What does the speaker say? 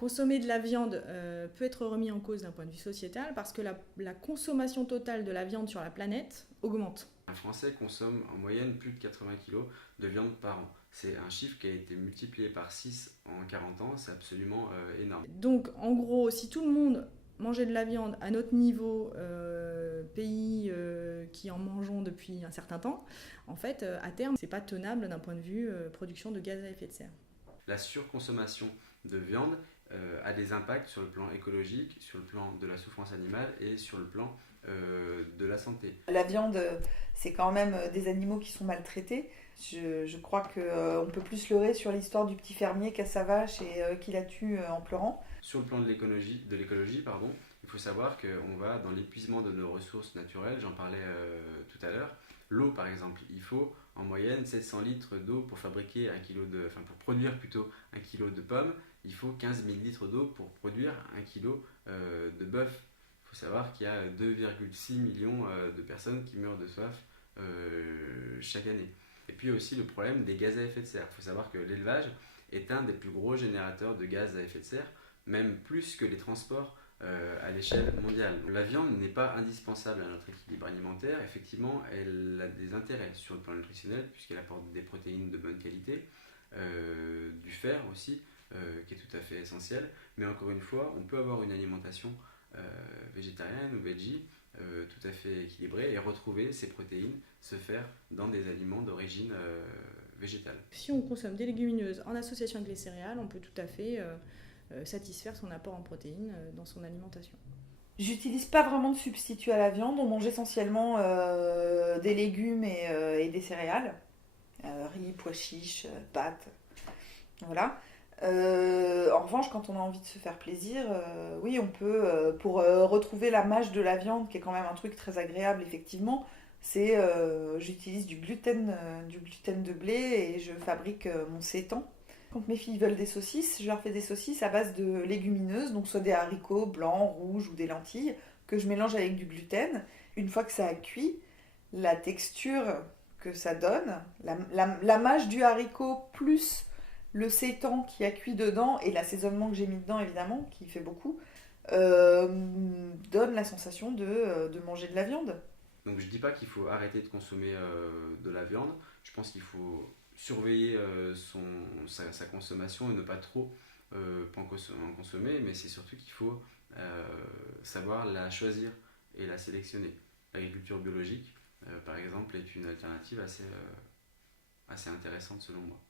Consommer de la viande peut être remis en cause d'un point de vue sociétal parce que la consommation totale de la viande sur la planète augmente. Un Français consomme en moyenne plus de 80 kg de viande par an. C'est un chiffre qui a été multiplié par 6 en 40 ans, c'est absolument énorme. Donc en gros, si tout le monde mangeait de la viande à notre niveau, pays qui en mangeons depuis un certain temps, en fait, à terme, c'est pas tenable d'un point de vue production de gaz à effet de serre. La surconsommation de viande a des impacts sur le plan écologique, sur le plan de la souffrance animale et sur le plan de la santé. La viande, c'est quand même des animaux qui sont maltraités. Je crois qu'on peut plus se leurrer sur l'histoire du petit fermier qui a sa vache et qui la tue en pleurant. Sur le plan de l'écologie, pardon, il faut savoir qu'on va dans l'épuisement de nos ressources naturelles, j'en parlais tout à l'heure. L'eau par exemple, il faut en moyenne 700 litres d'eau pour fabriquer pour produire plutôt 1 kg de pommes, il faut 15 000 litres d'eau pour produire 1 kg de bœuf. Il faut savoir qu'il y a 2,6 millions de personnes qui meurent de soif chaque année. Et puis aussi le problème des gaz à effet de serre. Il faut savoir que l'élevage est un des plus gros générateurs de gaz à effet de serre, même plus que les transports à l'échelle mondiale. La viande n'est pas indispensable à notre équilibre alimentaire. Effectivement, elle a des intérêts sur le plan nutritionnel puisqu'elle apporte des protéines de bonne qualité, du fer aussi, qui est tout à fait essentiel. Mais encore une fois, on peut avoir une alimentation végétarienne ou veggie tout à fait équilibrée et retrouver ces protéines, ce fer, dans des aliments d'origine végétale. Si on consomme des légumineuses en association avec les céréales, on peut tout à fait satisfaire son apport en protéines dans son alimentation. J'utilise pas vraiment de substitut à la viande. On mange essentiellement des légumes et des céréales. Riz, pois chiches, pâtes. Voilà. En revanche, quand on a envie de se faire plaisir, oui, on peut, pour retrouver la mâche de la viande, qui est quand même un truc très agréable, effectivement, j'utilise du gluten de blé et je fabrique mon sétan. Quand mes filles veulent des saucisses, je leur fais des saucisses à base de légumineuses, donc soit des haricots blancs, rouges ou des lentilles, que je mélange avec du gluten. Une fois que ça a cuit, la texture que ça donne, la mâche du haricot plus le sétan qui a cuit dedans et l'assaisonnement que j'ai mis dedans évidemment, qui fait beaucoup, donne la sensation de manger de la viande. Donc je ne dis pas qu'il faut arrêter de consommer de la viande, je pense qu'il faut surveiller sa consommation et ne pas trop en consommer, mais c'est surtout qu'il faut savoir la choisir et la sélectionner. L'agriculture biologique, par exemple, est une alternative assez intéressante selon moi.